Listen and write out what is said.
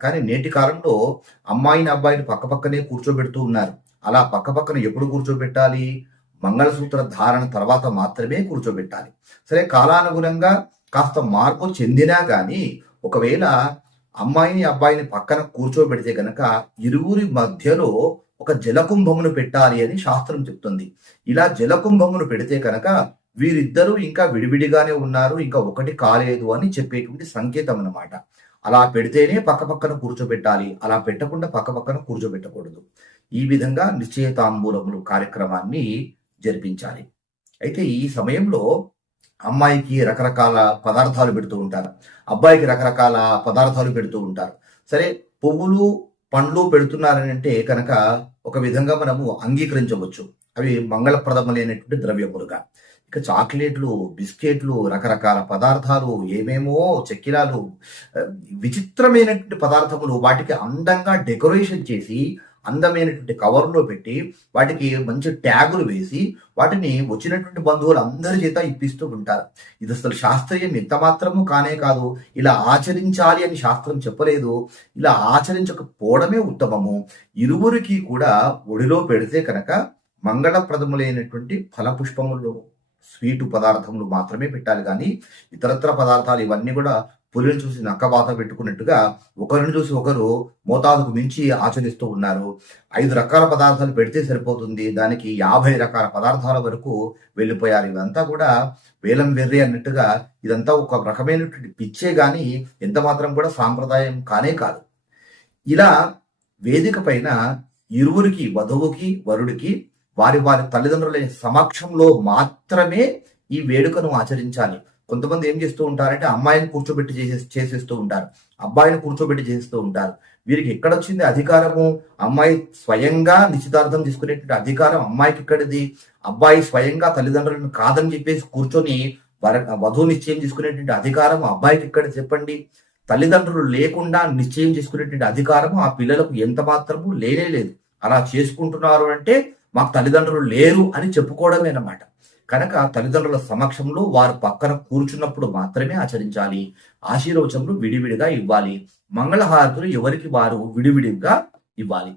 కానీ నేటి కాలంలో అమ్మాయిని అబ్బాయిని పక్కపక్కనే కూర్చోబెడుతూ ఉన్నారు. అలా పక్కపక్కన ఎప్పుడు కూర్చోబెట్టాలి? మంగళసూత్ర ధారణ తర్వాత మాత్రమే కూర్చోబెట్టాలి. సరే, కాలానుగుణంగా కాస్త మార్పు చెందినా గాని ఒకవేళ అమ్మాయిని అబ్బాయిని పక్కన కూర్చోబెడితే గనక ఇరువురి మధ్యలో ఒక జలకుంభమును పెట్టాలి అని శాస్త్రం చెప్తుంది. ఇలా జలకుంభమును పెడితే కనుక వీరిద్దరూ ఇంకా విడివిడిగానే ఉన్నారు, ఇంకా ఒకటి కాలేదు అని చెప్పేటువంటి సంకేతం అన్నమాట. అలా పెడితేనే పక్కపక్కన కూర్చోబెట్టాలి, అలా పెట్టకుండా పక్కపక్కన కూర్చోబెట్టకూడదు. ఈ విధంగా నిశ్చయతాంబూలములు కార్యక్రమాన్ని జరిపించాలి. అయితే ఈ సమయంలో అమ్మాయికి రకరకాల పదార్థాలు పెడుతూ ఉంటారు, అబ్బాయికి రకరకాల పదార్థాలు పెడుతూ ఉంటారు. సరే, పువ్వులు పండ్లు పెడుతున్నారని అంటే కనుక ఒక విధంగా మనము అంగీకరించవచ్చు, అవి మంగళప్రదములైనటువంటి ద్రవ్యములుగా. ఇక చాక్లెట్లు, బిస్కెట్లు, రకరకాల పదార్థాలు, ఏమేమో చెక్కిలాలు, విచిత్రమైనటువంటి పదార్థములు, వాటికి అందంగా డెకరేషన్ చేసి అందమైనటువంటి కవర్లో పెట్టి వాటికి మంచి ట్యాగులు వేసి వాటిని వచ్చినటువంటి బంధువులు అందరి చేత ఇప్పిస్తూ ఉంటారు. ఇది అసలు శాస్త్రీయం ఎంత మాత్రము కానే కాదు. ఇలా ఆచరించాలి అని శాస్త్రం చెప్పలేదు. ఇలా ఆచరించకపోవడమే ఉత్తమము. ఇరువురికి కూడా ఒడిలో పెడితే కనుక మంగళప్రదములైనటువంటి ఫలపుష్పములు, స్వీటు పదార్థములు మాత్రమే పెట్టాలి. కానీ ఇతరత్ర పదార్థాలు ఇవన్నీ కూడా పులిని చూసి నక్క వాత పెట్టుకున్నట్టుగా ఒకరిని చూసి ఒకరు మోతాదుకు మించి ఆచరిస్తూ ఉన్నారు. 5 రకాల పదార్థాలు పెడితే సరిపోతుంది, దానికి 50 రకాల పదార్థాల వరకు వెళ్ళిపోయారు. ఇదంతా కూడా వేలం వెర్రి అన్నట్టుగా ఇదంతా ఒక రకమైనటువంటి పిచ్చే గాని ఎంత మాత్రం కూడా సాంప్రదాయం కానే కాదు. ఇలా వేదిక పైన ఇరువురికి, వధువుకి వరుడికి వారి వారి తల్లిదండ్రుల సమక్షంలో మాత్రమే ఈ వేడుకను ఆచరించాలి. కొంతమంది ఏం చేస్తూ ఉంటారంటే అమ్మాయిని కూర్చోబెట్టి చేసేస్తూ ఉంటారు, అబ్బాయిని కూర్చోబెట్టి చేస్తూ ఉంటారు. వీరికి ఎక్కడొచ్చింది అధికారము? అమ్మాయి స్వయంగా నిశ్చితార్థం తీసుకునేటువంటి అధికారం అమ్మాయికి ఎక్కడిది? అబ్బాయి స్వయంగా తల్లిదండ్రులను కాదని చెప్పేసి కూర్చొని వధువు నిశ్చయం తీసుకునేటువంటి అధికారం అబ్బాయికి ఎక్కడ చెప్పండి? తల్లిదండ్రులు లేకుండా నిశ్చయం చేసుకునేటువంటి అధికారం ఆ పిల్లలకు ఎంత మాత్రము లేనే లేదు. అలా చేసుకుంటున్నారు అంటే మాకు తల్లిదండ్రులు లేరు అని చెప్పుకోవడమేనమాట. కనుక తల్లిదండ్రుల సమక్షంలో వారు పక్కన కూర్చున్నప్పుడు మాత్రమే ఆచరించాలి. ఆశీర్వచనలు విడివిడిగా ఇవ్వాలి. మంగళహారతులు ఎవరికి వారు విడివిడిగా ఇవ్వాలి.